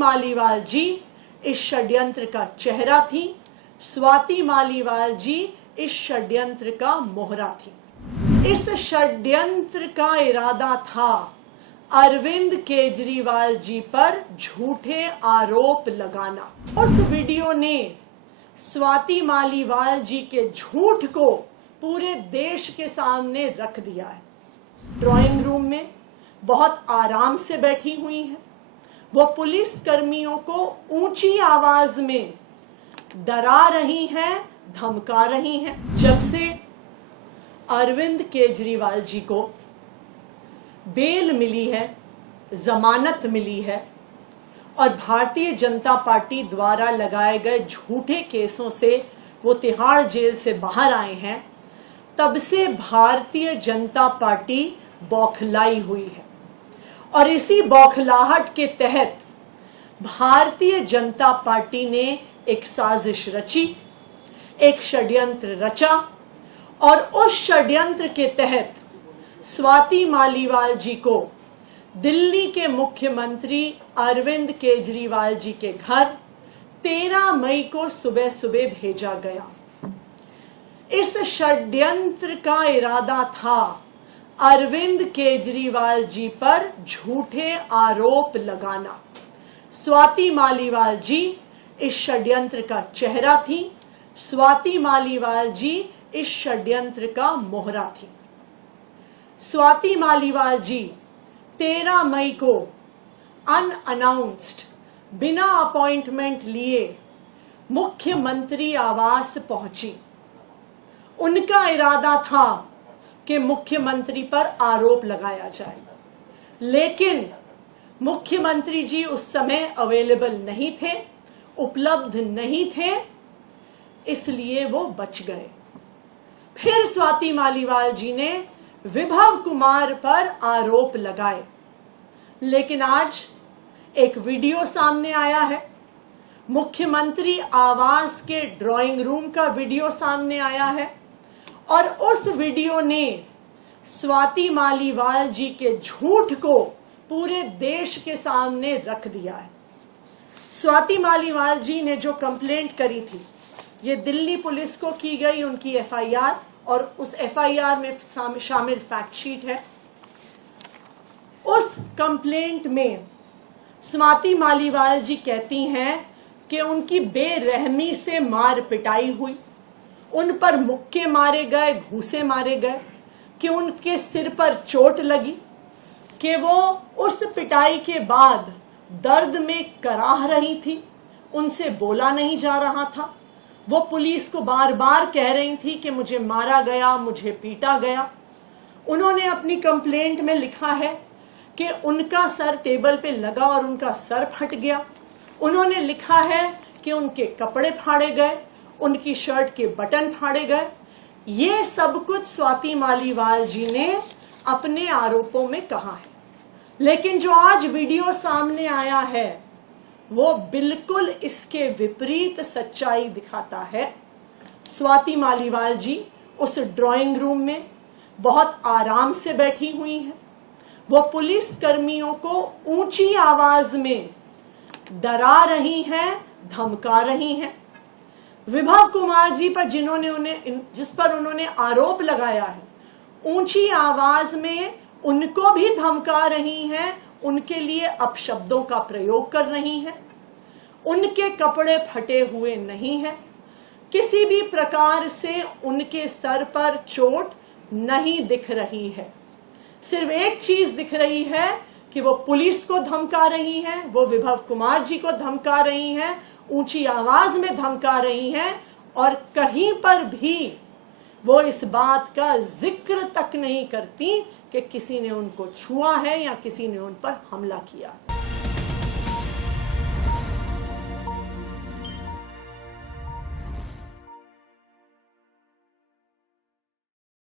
मालीवाल जी इस षड्यंत्र का चेहरा थी। स्वाति मालीवाल जी इस षड्यंत्र का मोहरा थी। इस षड्यंत्र का इरादा था अरविंद केजरीवाल जी पर झूठे आरोप लगाना। उस वीडियो ने स्वाति मालीवाल जी के झूठ को पूरे देश के सामने रख दिया है। ड्राइंग रूम में बहुत आराम से बैठी हुई हैं। वो पुलिस कर्मियों को ऊंची आवाज में डरा रही हैं, धमका रही हैं। जब से अरविंद केजरीवाल जी को बेल मिली है, जमानत मिली है और भारतीय जनता पार्टी द्वारा लगाए गए झूठे केसों से वो तिहाड़ जेल से बाहर आए हैं, तब से भारतीय जनता पार्टी बौखलाई हुई है। और इसी बौखलाहट के तहत भारतीय जनता पार्टी ने एक साजिश रची, एक षड्यंत्र रचा और उस षड्यंत्र के तहत स्वाति मालीवाल जी को दिल्ली के मुख्यमंत्री अरविंद केजरीवाल जी के घर 13 मई को सुबह सुबह भेजा गया। इस षड्यंत्र का इरादा था अरविंद केजरीवाल जी पर झूठे आरोप लगाना। स्वाति मालीवाल जी इस षड्यंत्र का चेहरा थी। स्वाति मालीवाल जी इस षड्यंत्र का मोहरा थी। स्वाति मालीवाल जी 13 मई को अनअनाउंस्ड, बिना अपॉइंटमेंट लिए मुख्यमंत्री आवास पहुंची। उनका इरादा था कि मुख्यमंत्री पर आरोप लगाया जाए, लेकिन मुख्यमंत्री जी उस समय अवेलेबल नहीं थे, उपलब्ध नहीं थे, इसलिए वो बच गए। फिर स्वाति मालीवाल जी ने विभव कुमार पर आरोप लगाए, लेकिन आज एक वीडियो सामने आया है। मुख्यमंत्री आवास के ड्राइंग रूम का वीडियो सामने आया है और उस वीडियो ने स्वाति मालीवाल जी के झूठ को पूरे देश के सामने रख दिया है। स्वाति मालीवाल जी ने जो कंप्लेंट करी थी, ये दिल्ली पुलिस को की गई उनकी एफआईआर, और उस एफआईआर में शामिल फैक्ट शीट है। उस कंप्लेंट में स्वाति मालीवाल जी कहती हैं कि उनकी बेरहमी से मार पिटाई हुई, उन पर मुक्के मारे गए, घूंसे मारे गए, कि उनके सिर पर चोट लगी, कि वो उस पिटाई के बाद दर्द में कराह रही थी, उनसे बोला नहीं जा रहा था। वो पुलिस को बार बार कह रही थी कि मुझे मारा गया, मुझे पीटा गया। उन्होंने अपनी कंप्लेंट में लिखा है कि उनका सर टेबल पे लगा और उनका सर फट गया। उन्होंने लिखा है कि उनके कपड़े फाड़े गए, उनकी शर्ट के बटन फाड़े गए। ये सब कुछ स्वाति मालीवाल जी ने अपने आरोपों में कहा है, लेकिन जो आज वीडियो सामने आया है वो बिल्कुल इसके विपरीत सच्चाई दिखाता है। स्वाति मालीवाल जी उस ड्राइंग रूम में बहुत आराम से बैठी हुई हैं। वो पुलिस कर्मियों को ऊंची आवाज में डरा रही हैं, धमका रही हैं। विभव कुमार जी पर जिस पर उन्होंने आरोप लगाया है, ऊंची आवाज में उनको भी धमका रही हैं, उनके लिए अपशब्दों का प्रयोग कर रही हैं। उनके कपड़े फटे हुए नहीं हैं, किसी भी प्रकार से उनके सर पर चोट नहीं दिख रही है। सिर्फ एक चीज दिख रही है कि वो पुलिस को धमका रही हैं, वो विभव कुमार जी को धमका रही हैं, ऊंची आवाज में धमका रही हैं, और कहीं पर भी वो इस बात का जिक्र तक नहीं करती कि किसी ने उनको छुआ है या किसी ने उन पर हमला किया।